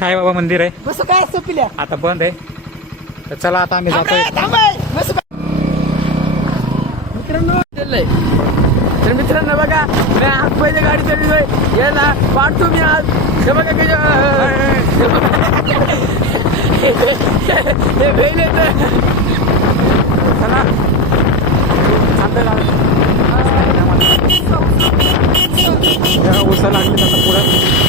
साईबाबा मंदिर आहे बस काय सोपिल्या आता बंद आहे तर चला आता आम्ही जातोय मित्रांनो तर मित्रांनो बघा मी आज पहिले गाडी चढलोय यायला पाठतो मी आज हे बघा हे बैल येत चला उसा लागली त्याचा पुढं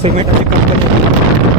सौ मीटर से कम कर